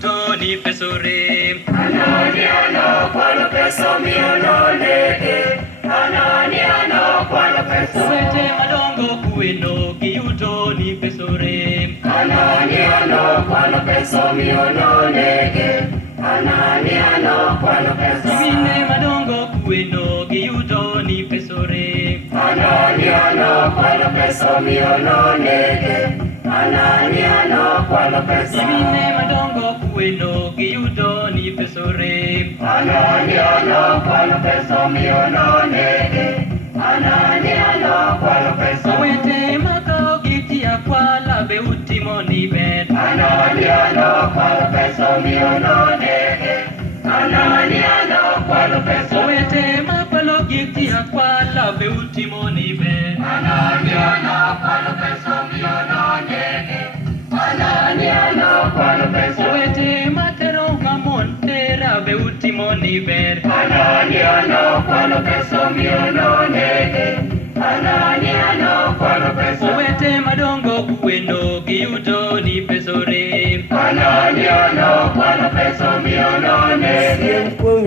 giyuto ni pesore. Ananiano kwalo pesa miononege. Ananiano kwalo pesa. Owete madongo kueno giyuto ni pesore. Ananiano kwalo pesa miononege. Ananiano kwalo pesa. Mine madongo kueno giyuto ni pesore. Ananiano kwalo pesa miononege. Ananiano kwalo pesa. Mine madongo kueno giyuto ni pesore. Ananiano kwalo pesa miononege. Ananiano kwalo pesa. Owete makao gitia kwala be utimo ni bet. Ananiano kwalo pesa miononege. Ananiano kwalo pesa. Owete makwalo gitia kwala be utimo ni bet. Ananiano kwalo pesa miononege. Ananiano kwalo pesa. Owete matero ngamon tera be utimo ni bet. Ananiano kwalo pesa miononege. Ananiano kwalo pesa. Owete madongo kueno giyuto ni pesore. Ananiano kwalo pesa miononege.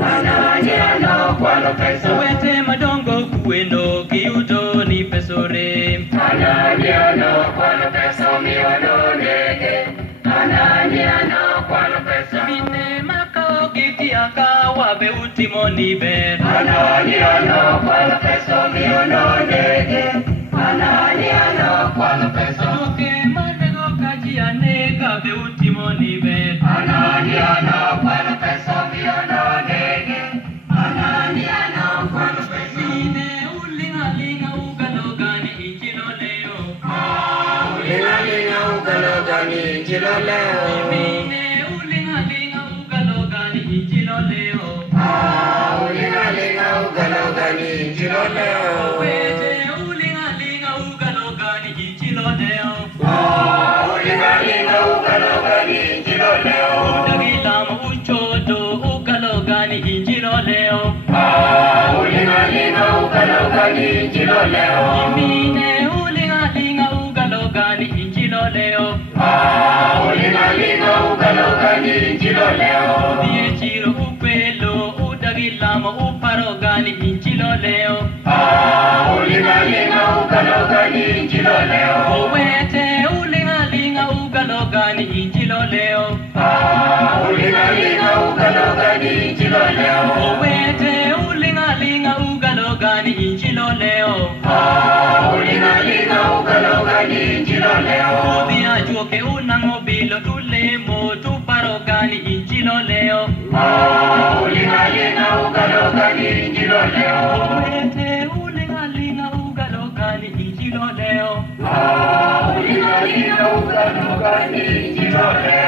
Ananiano kwalo pesa. Owete madongo kueno giyuto ni pesore. Ananiano kwalo pesa miononege. Ananiano kwalo pesa. Mine makao gitia kawa be utimo ni bet. Ananiano kwalo pesa miononege. Ananiano kwalo pesa. Oke matego kajia nega be utimo ni bet. Ananiano kwalo pesa miononege. Ananiano kwalo pesa. Mine ulingalinga ugalogani injilo leo. Ulingalinga ugalogani injilo leo. Mine ulingalinga ugalogani injilo leo. Ulingalinga ugalogani injilo leo. Owete ulingalinga ugalogani injilo leo. Ulingalinga ugalogani injilo leo. Udagilama uchodo ugalogani injilo leo. Ulingalinga ugalogani injilo leo. Mine ulingalinga ugalogani injilo leo. Ulingalinga ugalogani injilo leo. Udhie chiro upelo udagilama uparogani injilo leo. Ulingalinga ugalogani injilo leo. Owete ulingalinga ugalogani injilo leo. Ulingalinga ugalogani injilo leo. Owete ulingalinga ugalogani injilo leo. Ulingalinga ugalogani injilo leo. Udhi ajuoke unang'obilo tulemo tuparogani injilo leo. Ulingalinga ugalogani injilo leo. Owete ulingalinga ugalogani injilo leo. Ulingalinga ugalogani injilo leo.